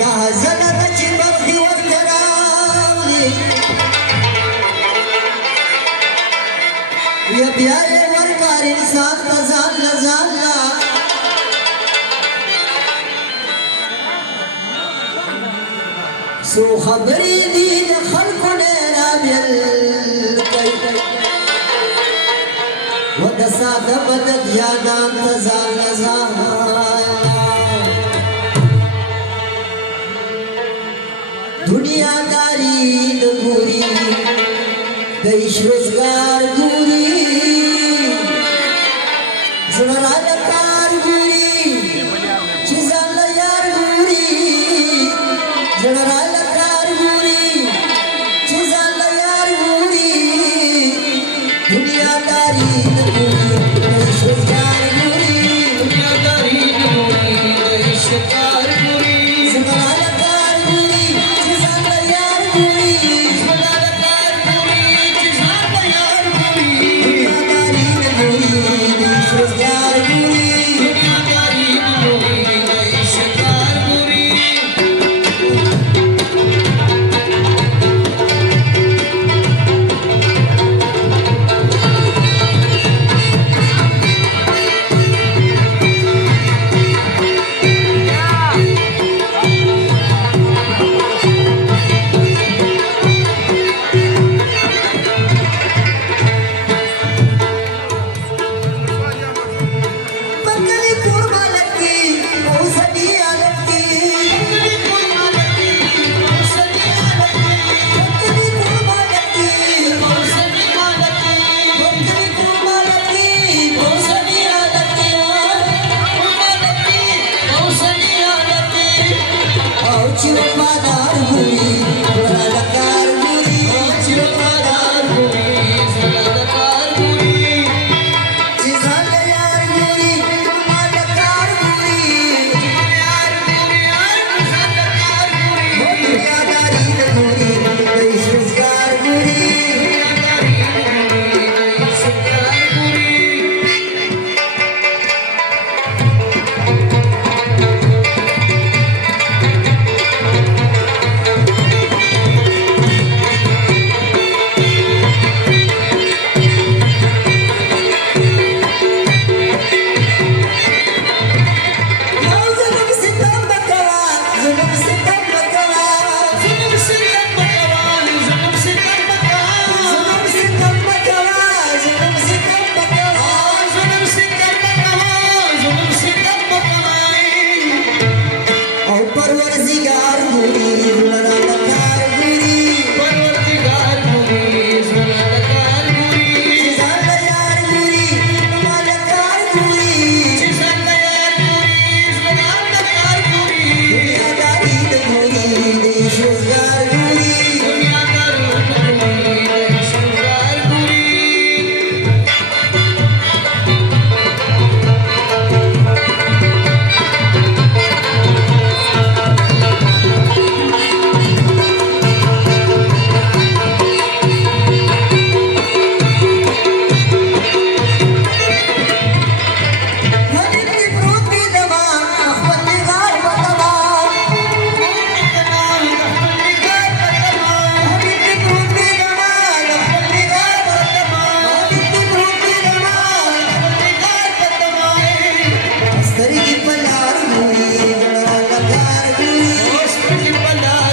دا زلده چې بخت ورته راوړي بیا یې ورکار انسان ته ځان له ځان له څو خبرې دي د خلکو نه رابیل کوي و د ساده بدد یادان ته ځان له ځان دنیاداری د ګوري د عیش روزګار ګوري زړه راله کار ګوري چې ځان له یار ګوري زړه راله کار ګوري چې ځان له یار ګوري دنیاداری د ګوري د عیش روزګار ګوري دنیاداری د ګوري د عیش روزګار ګوري زړه راله کار ګوري چې ځان له یار ګوري زړه راله کار ګوري چې ځان له یار ګوري دنیاداری د ګوري د عیش روزګار ګوري دنیاداری د ګوري د عیش روزګار ګوري پکلی قربانکی اوسدی عالمکی پکلی قربانکی اوسدی عالمکی پکلی قربانکی اوسدی عالمکی پکلی قربانکی اوسدی عالمکی قربانکی اوسدی عالمکی او چې وفادار ګوري زړه کار ګوري او چې وفادار ګوري زړه کار ګوري چې ځان له یار ګوري مال کار ګوري یار ګوري یار ځان له کار ګوري دنیاداری د ګوري د عیش روزګار ګوري دنیاداری د ګوري د عیش روزګار ګوري ظلم ستم مکوا ظلم ستم مکوا ظلم ستم مکوا ظلم ستم مکوا ظلم ستم مکوا ظلم ستم مکوا ظلم ستم مکوا ظلم ستم مکوا او پروردگار ګوري زړه د کار ګوري پروردگار ګوري زړه د کار ګوري چې ځان له یار ګوري مال کار ګوري چې ځان له یار ګوري زړه د کار ګوري دنیاداری د ګوري د عیش روزګار ګوري دنیاداری د ګوري د عیش روزګار ګوري حبیب دی پروت دی دما خپل نگار بدما حبیب دی پروت دی دما خپل نگار بدما حبیب دی پروت دی دما خپل نگار بدما سترګې په لار ګوري زړه د کار ګوري سترګې په لار